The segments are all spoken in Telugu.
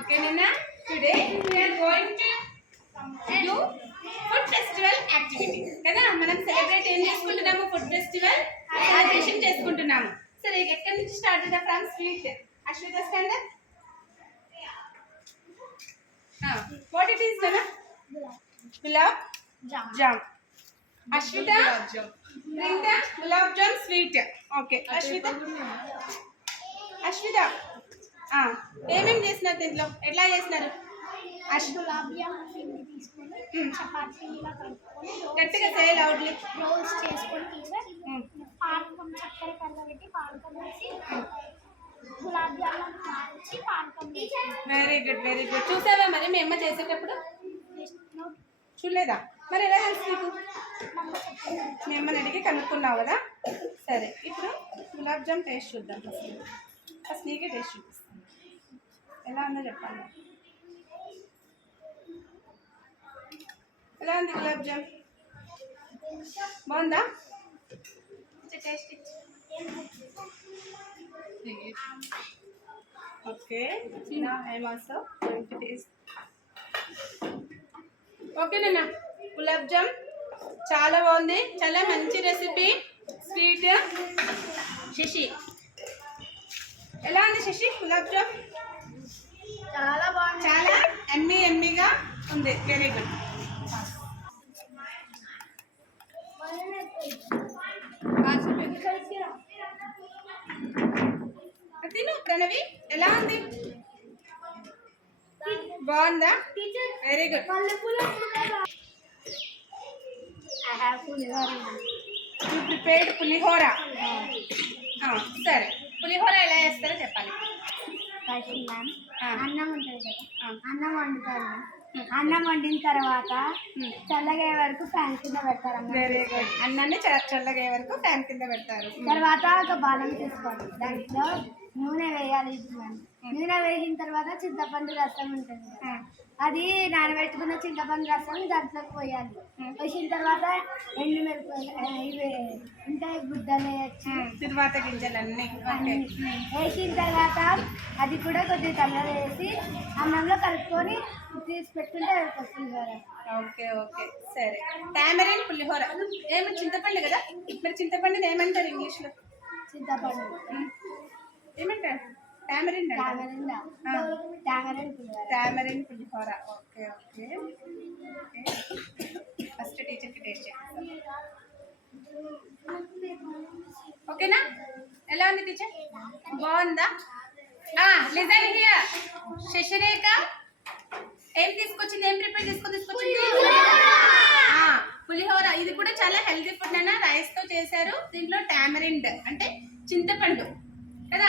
Okay, Nina. Today we are going to do food festival activity. కదా మనం సెలబ్రేట్ ఏం చేసుకుంటున్నాము? ఫుడ్ ఫెస్టివల్ సెలబ్రేషన్ చేసుకుంటున్నాము. సరే ఎక్కడి నుంచి స్టార్ట్ చేద్దాం? From sweet. Ashwitha stand up. What it is Nana? Gulab jam. Ashwita, bring the gulab jam sweet. Okay, Ashwita. ఏమేమి చేసినారు దీంట్లో? ఎట్లా చేసినారు? గులాబ్ జామున్ పిండి తీసుకొని చపాతీ ఇలా కలుపుకొని గట్టిగా చేయాలి లౌడ్లీ. రోల్స్ చేసుకొని పానకం చక్కెర కలబెట్టి పానకం వేసి గులాబ్ జామున్ కాల్చి పానకం వెరీ గుడ్ వెరీ గుడ్. చూసావా మరి మీ అమ్మ చేసేటప్పుడు? చూడలేదా? మరి ఎలా తెలుసు నీకు? మీ అమ్మని అడిగి కనుక్కున్నావు కదా. సరే ఇప్పుడు గులాబ్ జామ్ టేస్ట్ చూద్దాం. ఫస్ట్ నీకే టేస్ట్ చూపిస్తాను. ఎలా ఉందో చెప్పాలి. ఎలా ఉంది గులాబ్ జామ్? బాగుందా? Taste okay. I'm also going to taste. ఓకేనా? గులాబ్ జామ్ చాలా బాగుంది. చాలా మంచి రెసిపీ. స్వీట్. శశి ఎలా ఉంది శశి గులాబ్ జామ్? చాలా బాగుంది. చాలా ఎమ్మీగా ఉంది. Very good. తిను ప్రణవి. ఎలా ఉంది? బాగుందా? Very good. యూ ప్రిపేర్డ్ పులిహోర. సరే పులిహోర ఎలా చేస్తారో చెప్పాలి. అన్నం ఉంటుంది కదా, అన్నం వండుతారు. అన్నం వండిన తర్వాత చల్లగే వరకు ఫ్యాన్ కింద పెడతారు. Very good. అన్నాన్ని చల్లగే వరకు ఫ్యాన్ కింద పెడతారు. తర్వాత ఒక బాణం తీసుకోవాలి, దాంట్లో నూనె వేయాలి. నూనె వేసిన తర్వాత చింతపండు రసం ఉంటుంది, అది నానబెట్టుకున్న చింతపండు రసం దాంట్లోకి పోయాలి. వేసిన తర్వాత ఎండు మిరపకాయలు ఇవి ఉంటాయి, గుడ్డలు వేయచ్చు, తిరువాత గింజలన్నీ వేసిన తర్వాత అది కూడా కొద్దిగా తల్లలు వేసి అన్నంలో కలుపుకొని తీసి పెట్టుకుంటే పులిహోర. ఓకే ఓకే సరే. టామరిన్ పులిహోర ఏమి చింతపండు కదా? మరి చింతపండుని ఏమంటారు ఇంగ్లీష్లో? చింతపండు ఏమంటారు? Tamarind. Tamarind pulihora. Okay okay okay. First టీచర్కి టేస్ట్ చేస్తాం. ఓకేనా? ఎలా ఉంది టీచర్? బాగుందా? Listen here. శశిరేఖ ఏం తీసుకొచ్చింది? ఏం ప్రిపేర్ తీసుకొచ్చింది? పులిహోర. ఇది కూడా చాలా హెల్తీ ఫుడ్ అయినా రైస్తో చేశారు. దీంట్లో టామరిండ్ అంటే చింతపండు కదా,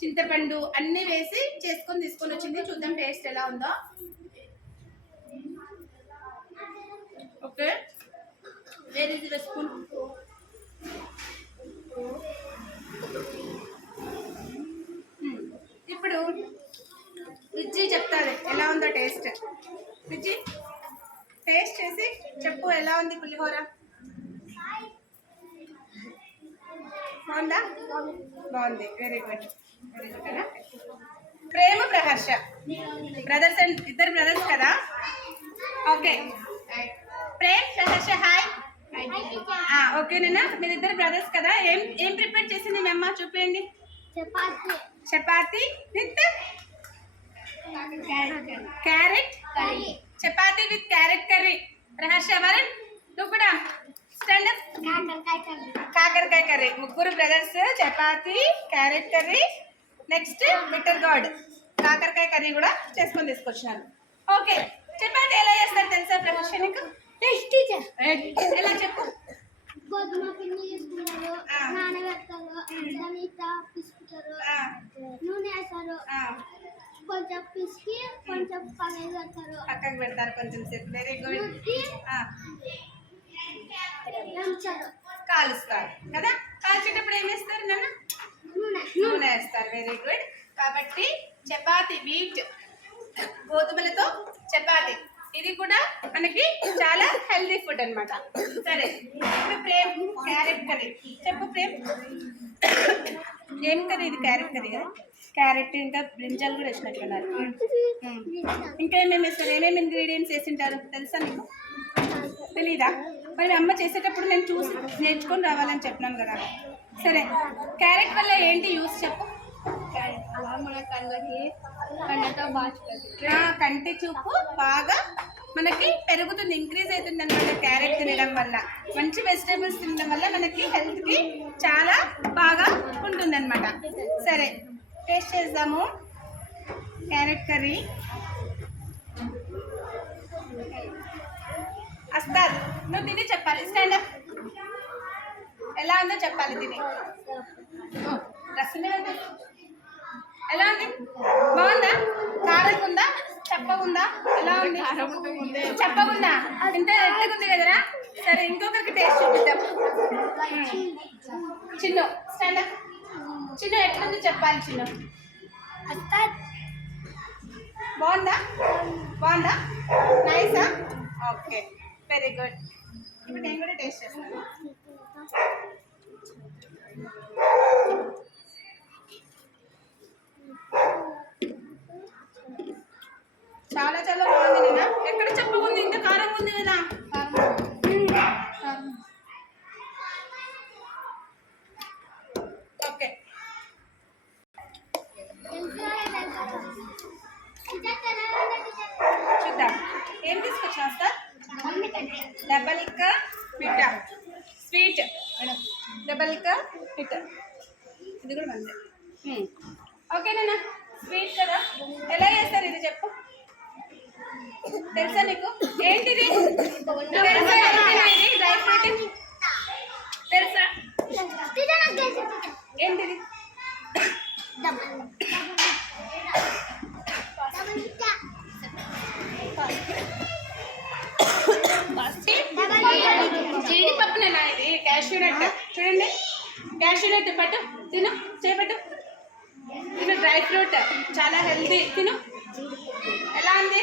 చింతపండు అన్నీ వేసి చేసుకొని తీసుకొని వచ్చింది. చూద్దాం టేస్ట్ ఎలా ఉందో. Okay, where is the spoon? ఇప్పుడు విజ్జి చెప్తాది ఎలా ఉందో టేస్ట్. విజ్జి టేస్ట్ చేసి చెప్పు ఎలా ఉంది పులిహోర? బాగుందా? బాగుంది. వెరీ గుడ్ వెరీ గుడ్ కదా. ప్రేమ ప్రహర్ష బ్రదర్స్ అండ్ ఇద్దరు బ్రదర్స్ కదా. Okay Prem Praharsha hi. ఓకేనా? మీరిద్దరు బ్రదర్స్ కదా. ఏం ప్రిపేర్ చేసింది మీ అమ్మ? చూపించండి. Chapati with carrot. Chapati with carrot curry. Praharsha Varun నువ్వు కూడా స్టాండ్ అప్. కాకరకాయ కర్రీ. ముగ్గురు brothers. Chapati, carrot curry, next bitter gourd కాకరకాయ కర్రీ కూడా చేసుకొని తీసుకొచ్చినారు. ఓకే చపాతీ ఎలా చేస్తారు తెలుసా ప్రహర్ష నీకు? ఎలా చెప్పు? గోధుమ పిండి తీసుకుంటారు, నానబెడతారు, దానితో పిసుకుతారు, నూనె వేస్తారు, కొంచెం పిసికి కొంచెం పక్కకు పెడతారు కొంచెం సేపు. Very good. కాలుస్తారు కదా. కాల్చేటప్పుడు ఏం వేస్తారు నాన్న? నూనె వేస్తారు. Very good. కాబట్టి చపాతీ వీట్ గోధుమలతో చపాతీ, ఇది కూడా మనకి చాలా హెల్దీ ఫుడ్ అనమాట. సరే ఇప్పుడు ప్రేమ్ క్యారెట్ కర్రీ చెప్పు. ప్రేమ్ ఏం కర్రీ ఇది? క్యారెట్ కర్రీ కదా. క్యారెట్ ఇంకా బ్రింజాలు కూడా వేసినట్టున్నారు. ఇంకా ఏమేమి వేస్తారు? ఏమేమి ఇంగ్రీడియంట్స్ వేసింటారు తెలుసా నీకు? తెలీదా? మరి అమ్మ చేసేటప్పుడు నేను చూసి నేర్చుకొని రావాలని చెప్పినాను కదా. సరే, క్యారెట్ వల్ల ఏంటి యూస్ చెప్పు. మన కళ్ళకి కళ్ళతో బాగా కంటి చూపు బాగా మనకి పెరుగుతుంది, ఇంక్రీజ్ అవుతుంది అనమాట. క్యారెట్ తినడం వల్ల, మంచి వెజిటేబుల్స్ తినడం వల్ల మనకి హెల్త్కి చాలా బాగా ఉంటుంది అనమాట. సరే, టేస్ట్ చేద్దాము క్యారెట్ కర్రీ. అస్తాద్, నువ్వు తిని చెప్పాలి. స్టాండప్. ఎలా ఉందో చెప్పాలి తిని. రసమే ఉంది. ఎలా ఉంది? బాగుందా? కారంగా ఉందా? చప్పగుందా? ఎలా ఉంది? చప్పగుందా? ఇంత ఎత్తగా ఉంది కదరా. సరే, ఇంకొకరికి టేస్ట్ చూపిద్దాం. చిన్ను స్టాండప్. చిన్ను ఎట్లుంది చెప్పాలి. చిన్ను బాగుందా? బాగుందా? నైసా? Okay, very good. ఇప్పుడు నేను కూడా టేస్ట్ చేస్తాను. చాలా చాలా బాగుంది. నేనా ఎక్కడ చెప్పకుంది, ఇంత కారంగా ఉంది కదా. ఓకే, చూద్దాం ఏం తీసుకొచ్చా సార్. డబల్ కా మిఠా స్వీట్. డబల్ కా మిఠా ఇది కూడా మంది. ఓకేనా? స్వీట్ కదా. ఎలా చేస్తారు ఇది చెప్పు. తెలుసా నీకు? ఏంటిది? తెలుసా? ఇది డ్రై ఫ్రూట్ తెలుసా? ఏంటిది? జీడిపప్పునేనా ఇది? Cashew nut. చూడండి, క్యాష్యూ నట్. పట్టు, తిను, చేపట్టు, తిను. డ్రై ఫ్రూట్, చాలా హెల్తీ. తిను. ఎలా ఉంది?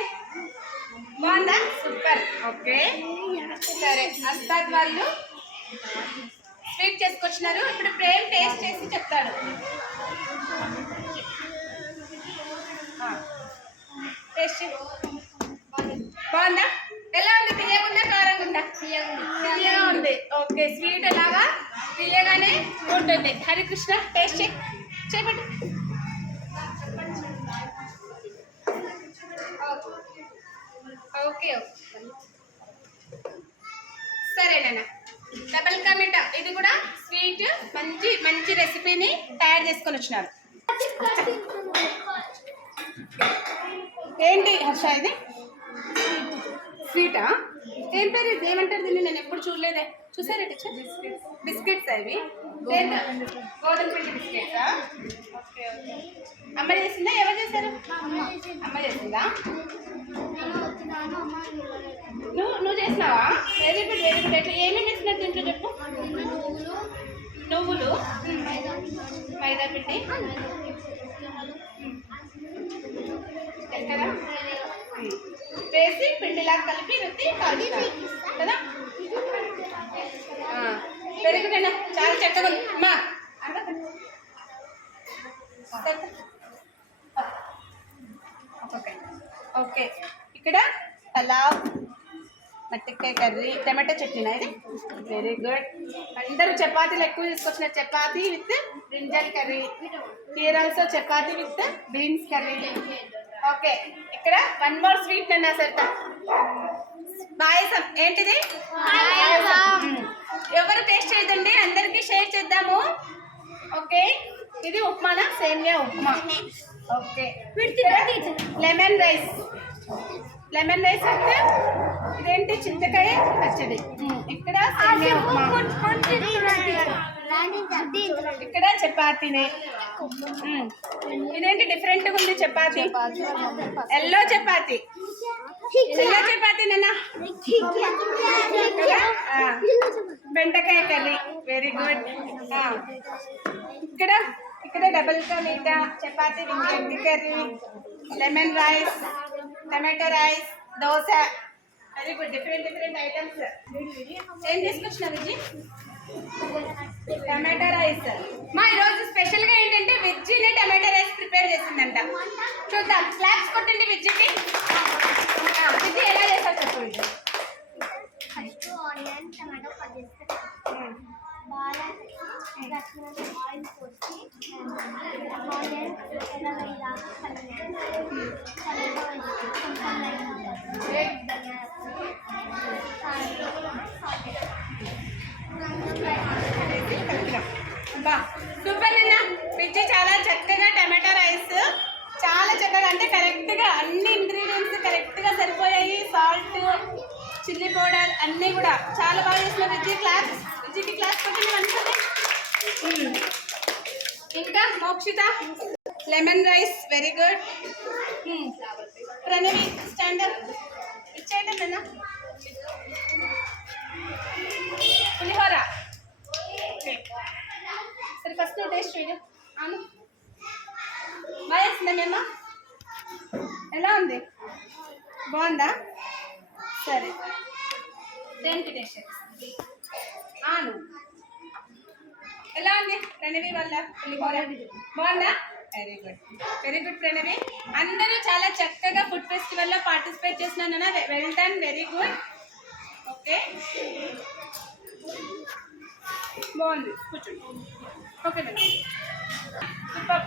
బాగుందా? సూపర్. ఓకే, సరే. అస్తాద్ వాళ్ళు స్వీట్ చేసుకొచ్చినారు. ఇప్పుడు ప్రేమ్ టేస్ట్ చేసి చెప్తాడు. టేస్ట్ బాగుందా? ఎలా ఉంది? తీయగుందా కారంగా ఉందా? తీయగా ఉంది. ఓకే, స్వీట్ ఎలాగా తీయగానే ఉంటుంది. హరికృష్ణ టేస్ట్ చేయబట్టు. ఓకే, సరేనా? డబల్ కా మిఠా ఇది కూడా స్వీట్. మంచి మంచి రెసిపీని తయారు చేసుకొని వచ్చినారు. ఏంటి హర్ష ఇది? స్వీటా? ఏం పేరు ఇది? ఏమంటారు దీన్ని? నేను ఎప్పుడు చూడలేదే. చూసారా టీచర్? బిస్కెట్స్ అవి. గోధుమ పిండి బిస్కెట్సా? Okay, okay. అమ్మ చేసిందా? ఎవరు చేశారు? అమ్మ చేసిందా? నువ్వు చేసినావా? Very good, very good. ఎట్లా ఏమేమి చేసినట్టు ఇంట్లో చెప్పు. నువ్వులు, మైదా పిండి, చక్కెర వేసి పిండిలా కలిపి రుద్ది కాల్చుతారు కదా. వెరీ గుడ్ అన్న, చాలా చక్కగా ఉంది. అమ్మా ఓకే, ఓకే. ఇక్కడ పలావ్, మట్టికాయ కర్రీ, టమాటో చట్నీనా ఇది? Very good. అందరూ చపాతీలు ఎక్కువ తీసుకొచ్చిన. Chapati with brinjal curry. Here also chapati with beans curry. Okay, ఇక్కడ వన్ మోర్ స్వీట్ నన్నా సరితా. పాయసం. ఏంటిది? ఎవరు టేస్ట్ చేయదండి, అందరికీ షేర్ చేద్దాము. ఓకే, ఇది ఉప్మానా? సేమియా upma. Okay, lemon rice. Lemon rice అంటే ఇదేంటి? చింతకాయ పచ్చడి. ఇక్కడ సేమియా ఉప్మా. ఇక్కడ చపాతీనే. ఇదేంటి డిఫరెంట్గా ఉంది చపాతీ? ఎల్లో చపాతీ. ఎల్లో చపాతీ నన్నా. బెండకాయ కర్రీ. Very good. ఇక్కడ ఇక్కడ double ka meetha, chapati with egg curry, lemon rice, tomato rice, dosa. Very good. Different different items. ఏం తీసుకొచ్చినా విజయ్? టమాటా రైస్. మా ఈరోజు స్పెషల్గా ఏంటంటే వెజ్జీని టమాటా రైస్ ప్రిపేర్ చేసిందంట. చూద్దాం, క్లాప్స్ కొట్టండి విజ్జికి. విజ్జి ఎలా చేస్తారు చెప్పు Vijji. First onion tomato cut చేసుకుంటాం. బాగా ఆయిల్ పోసి ఆనియన్ ఎలా వేయాలి బా సూపర్ నిన్న విజ్జి చాలా చక్కగా టమాటా రైస్ చాలా చక్కగా, అంటే కరెక్ట్గా అన్ని ఇంగ్రీడియంట్స్ కరెక్ట్గా సరిపోయాయి. సాల్ట్, చిల్లీ పౌడర్ అన్నీ కూడా చాలా బాగా చేసిన విజ్జి. క్లాస్ విజ్జికి క్లాస్ కొట్టింది మంచిది. ఇంకా Mokshita lemon rice very good. Pranavi standard ఇచ్చేయండి నిన్న. పులిహోర సరే ఫస్ట్ నువ్వు టేస్ట్ చూడు. అను బాగా వేసిందా మీ అమ్మ? ఎలా ఉంది? బాగుందా? సరే దేనికి టేస్ట్ చేస్తుంది? అను ఎలా ఉంది ప్రణవి వల్ల పులిహోర? బాగుందా? Very good, very good Pranavi. అందరూ చాలా చక్కగా ఫుడ్ ఫెస్టివల్లో పార్టిసిపేట్ చేస్తున్నాను. Well done, very good. Okay బాగుంది, కూర్చోండి. Okay madam super.